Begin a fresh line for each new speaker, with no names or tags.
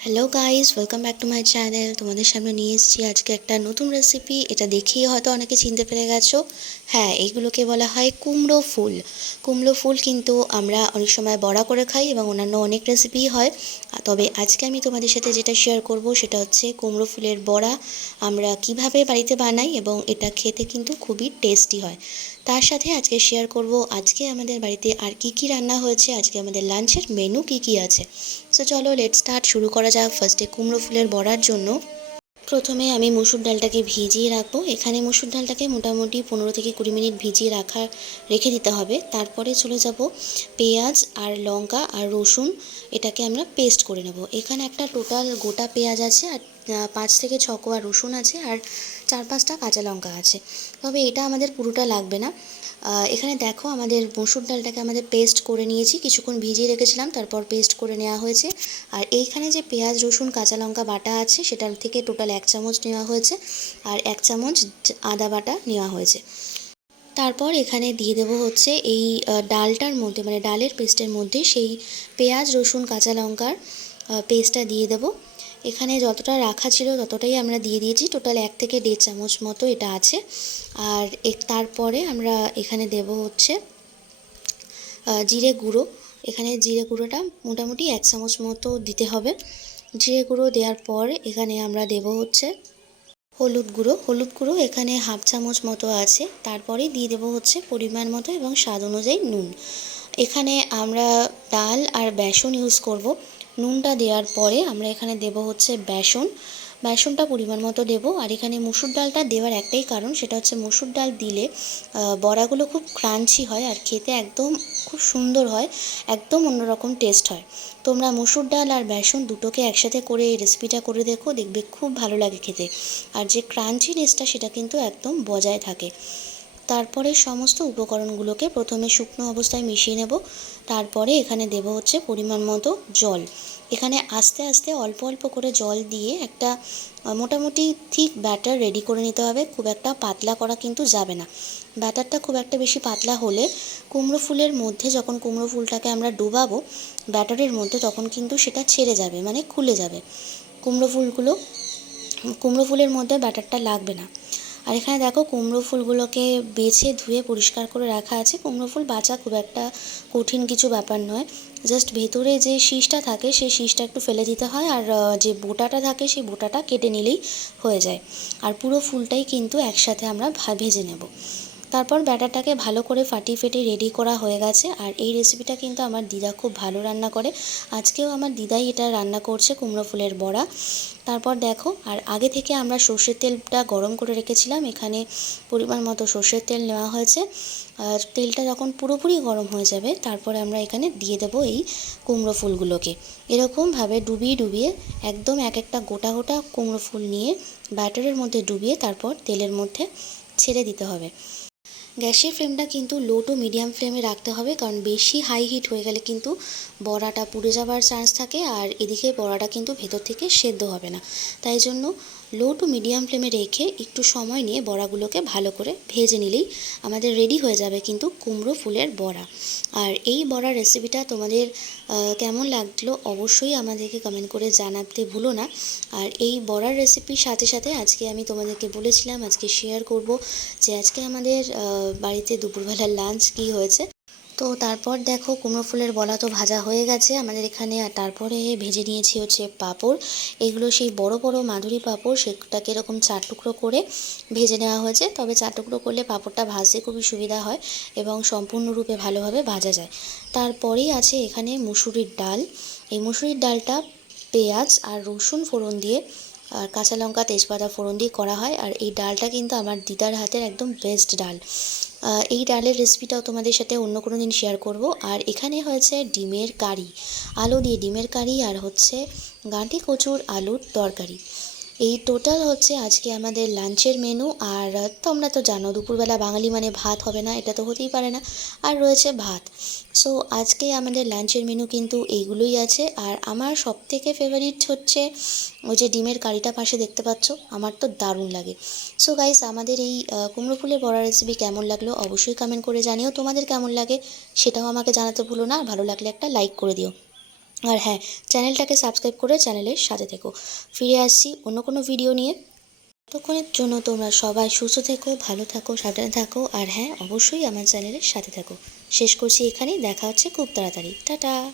Hello guys welcome back to my channel তোমাদের সামনে নিয়ে এসেছি আজকে একটা নতুন রেসিপি এটা দেখেই হয়তো অনেকে চিনতে পেরে গেছো। হ্যাঁ এইগুলোকে বলা হয় কুমড়ো ফুল। কুমড়ো ফুল কিন্তু আমরা অনেক সময় বড়া করে খাই এবং অন্যান্য অনেক রেসিপি হয়। তবে আজকে আমি তোমাদের সাথে যেটা শেয়ার করব সেটা হচ্ছে কুমড়ো ফুলের বড়া। আমরা কীভাবে বাড়িতে বানাই এবং এটা খেতে কিন্তু খুবই টেস্টি হয়। তার সাথে আজকে শেয়ার করব। আজকে আমাদের বাড়িতে আর কি কি রান্না হয়েছে? আজকে আমাদের লাঞ্চের মেনু কি কি আছে? সো চলো লেট স্টার্ট শুরু করা যাক। ফার্স্টে কুমড়ো ফুলের বড়ার জন্য। প্রথমে আমি মুসুর ডালটাকে ভিজিয়ে রাখব। এখানে মুসুর ডালটাকে মোটামুটি পনেরো থেকে কুড়ি মিনিট ভিজিয়ে রাখা রেখে দিতে হবে। তারপরে চলে যাব পেঁয়াজ আর লঙ্কা আর রসুন। এটাকে আমরা পেস্ট করে নেব। এখানে একটা টোটাল গোটা পেঁয়াজ আছে আর পাঁচ থেকে ছ কোয়া রসুন আছে আর চার পাঁচটা কাঁচা লঙ্কা আছে। তবে এটা আমাদের পুরোটা লাগবে না। এখানে দেখো আমাদের মসুর ডালটাকে আমাদের পেস্ট করে নিয়েছি। কিছুক্ষণ ভিজিয়ে রেখেছিলাম, তারপর পেস্ট করে নেওয়া হয়েছে। আর এইখানে যে পেঁয়াজ, রসুন, কাঁচা লঙ্কা বাটা আছে সেটার থেকে টোটাল এক চামচ নেওয়া হয়েছে। আর এক চামচ আদা বাটা নেওয়া হয়েছে। তারপর এখানে দিয়ে দেবো হচ্ছে এই ডালটার মধ্যে মানে ডালের পেস্টের মধ্যে সেই পেঁয়াজ, রসুন, কাঁচা লঙ্কার পেস্টটা দিয়ে দেবো। এখানে যতটা রাখা ছিল ততটাই আমরা দিয়ে দিয়েছি। টোটাল এক থেকে দেড় চামচ মতো এটা আছে। আর তারপরে আমরা এখানে দেব হচ্ছে জিরে গুঁড়ো। এখানে জিরে গুঁড়োটা মোটামুটি এক চামচ মতো দিতে হবে। জিরে গুঁড়ো দেওয়ার পর এখানে আমরা দেব হচ্ছে হলুদ গুঁড়ো। হলুদ গুঁড়ো এখানে হাফ চামচ মতো আছে। তারপরে দিয়ে দেবো হচ্ছে পরিমাণ মতো এবং স্বাদ অনুযায়ী নুন। এখানে আমরা ডাল আর বেসন ইউজ করব। নুনটা দেওয়ার পরে আমরা এখানে দেব হচ্ছে বেসন। বেসনটা পরিমাণ মতো দেবো। আর এখানে মুসুর ডালটা দেওয়ার একটাই কারণ, সেটা হচ্ছে মুসুর ডাল দিলে বড়াগুলো খুব ক্রাঞ্চি হয় আর খেতে একদম খুব সুন্দর হয়, একদম অন্যরকম টেস্ট হয়। তোমরা মুসুর ডাল আর বেসন দুটোকে একসাথে করে এই রেসিপিটা করে দেখো, দেখবে খুব ভালো লাগে খেতে। আর যে ক্রাঞ্চিনেসটা সেটা কিন্তু একদম বজায় থাকে। তারপরে সমস্ত উপকরণগুলোকে প্রথমে শুকনো অবস্থায় মিশিয়ে নেব। তারপরে এখানে দেব হচ্ছে পরিমাণ মতো জল। এখানে আস্তে আস্তে অল্প অল্প করে জল দিয়ে একটা মোটামুটি থিক ব্যাটার রেডি করে নিতে হবে। খুব একটা পাতলা করা কিন্তু যাবে না। ব্যাটারটা খুব একটা বেশি পাতলা হলে কুমড়ো ফুলের মধ্যে যখন কুমড়ো ফুলটাকে আমরা ডুবাবো, ব্যাটারের মধ্যে তখন কিন্তু সেটা ছেড়ে যাবে মানে খুলে যাবে। কুমড়ো ফুলগুলো, কুমড়ো ফুলের মধ্যে ব্যাটারটা লাগবে না। আর এখানে দেখো কুমড়ো ফুলগুলোকে বেছে ধুয়ে পরিষ্কার করে রাখা আছে। কুমড়ো ফুল বাঁচা খুব একটা কঠিন কিছু ব্যাপার নয়। জাস্ট ভেতরে যে শীষটা থাকে, সেই শীষটা একটু ফেলে দিতে হয় আর যে বোটাটা থাকে, সেই বোটাটা কেটে নিলেই হয়ে যায়। আর পুরো ফুলটাই কিন্তু একসাথে আমরা ভেজে নেব। তারপর ব্যাটারটাকে ভালো করে ফাটিয়ে ফেটে রেডি করা হয়ে গেছে। আর এই রেসিপিটা কিন্তু আমার দিদা খুব ভালো রান্না করে। আজকেও আমার দিদাই এটা রান্না করছে কুমড়ো ফুলের বড়া। তারপর দেখো, আর আগে থেকে আমরা সর্ষের তেলটা গরম করে রেখেছিলাম। এখানে পরিমাণ মতো সর্ষের তেল নেওয়া হয়েছে। আর তেলটা যখন পুরোপুরি গরম হয়ে যাবে, তারপরে আমরা এখানে দিয়ে দেবো এই কুমড়ো ফুলগুলোকে। এরকমভাবে ডুবিয়ে ডুবিয়ে, একদম এক একটা গোটা গোটা কুমড়ো ফুল নিয়ে ব্যাটারের মধ্যে ডুবিয়ে তারপর তেলের মধ্যে ছেড়ে দিতে হবে। গ্যাসের ফ্লেমটা কিন্তু লো টু মিডিয়াম ফ্লেমে রাখতে হবে, কারণ বেশি হাই হিট হয়ে গেলে কিন্তু বড়াটা পুড়ে যাওয়ার চান্স থাকে আর এদিকে বড়াটা কিন্তু ভেতর থেকে সেদ্ধ হবে না। তাই জন্য লো টু মিডিয়াম ফ্লেমে রেখে একটু সময় নিয়ে বড়াগুলোকে ভালো করে ভেজে নিলেই আমাদের রেডি হয়ে যাবে কিন্তু কুমড়ো ফুলের বড়া। আর এই বড়ার রেসিপিটা তোমাদের কেমন লাগল অবশ্যই আমাদেরকে কমেন্ট করে জানাতে ভুলো না। আর এই বড়ার রেসিপির সাথে সাথে আজকে আমি তোমাদেরকে বলেছিলাম, আজকে শেয়ার করব যে আজকে আমাদের বাড়িতে দুপুরবেলার লাঞ্চ কী হয়েছে। তো তারপর দেখো কুমড়ো ফুলের বলা তো ভাজা হয়ে গেছে। আমাদের এখানে আর তারপরে ভেজে নিয়েছি হচ্ছে পাঁপড়। এগুলো সেই বড় বড় মাধুরী পাঁপড়, সেটাকে এরকম চার টুকরো করে ভেজে নেওয়া হয়েছে। তবে চার টুকরো করলে পাঁপড়টা ভাজতে খুবই সুবিধা হয় এবং সম্পূর্ণরূপে ভালোভাবে ভাজা যায়। তারপরেই আছে এখানে মুসুরির ডাল। এই মুসুরির ডালটা পেঁয়াজ আর রসুন ফোড়ন দিয়ে আর কাঁচা লঙ্কা, তেজপাতা, ফোড়ন দিয়ে করা হয়। আর এই ডালটা কিন্তু আমার দিদার হাতের একদম বেস্ট ডাল। এই ডালের রেসিপিটাও তোমাদের সাথে অন্য কোনো দিন শেয়ার করব। আর এখানে হয়েছে ডিমের কারি। আলু দিয়ে ডিমের কারি আর হচ্ছে গাঁটি কচুর আলুর তরকারি। এই টোটাল হচ্ছে আজকে আমাদের লাঞ্চের মেনু আর তোমরা তো জানো, দুপুরবেলা বাঙালি মানে ভাত হবে না, এটা তো হতেই পারে না। আর রয়েছে ভাত। সো আজকে আমাদের লাঞ্চের মেনু কিন্তু এইগুলোই আছে। আর আমার সব থেকে ফেভারিট হচ্ছে ওই যে ডিমের কারিটা পাশে দেখতে পাচ্ছ, আমার তো দারুণ লাগে। সো গাইস আমাদের এই কুমড়ো ফুলের বড়া রেসিপি কেমন লাগল অবশ্যই কমেন্ট করে জানিও। তোমাদের কেমন লাগে সেটাও আমাকে জানাতে ভুলো না। ভালো লাগলে একটা লাইক করে দিও। আর হ্যাঁ চ্যানেলটাকে সাবস্ক্রাইব করে চ্যানেলের সাথে থেকো। ফিরে আসছি অন্য কোনো ভিডিও নিয়ে। ততক্ষণের জন্য তোমরা সবাই সুস্থ থেকো, ভালো থাকো, সাবধানে থাকো, আর হ্যাঁ অবশ্যই আমার চ্যানেলের সাথে থাকো। শেষ করছি এখানেই, দেখা হচ্ছে খুব তাড়াতাড়ি। টাটা!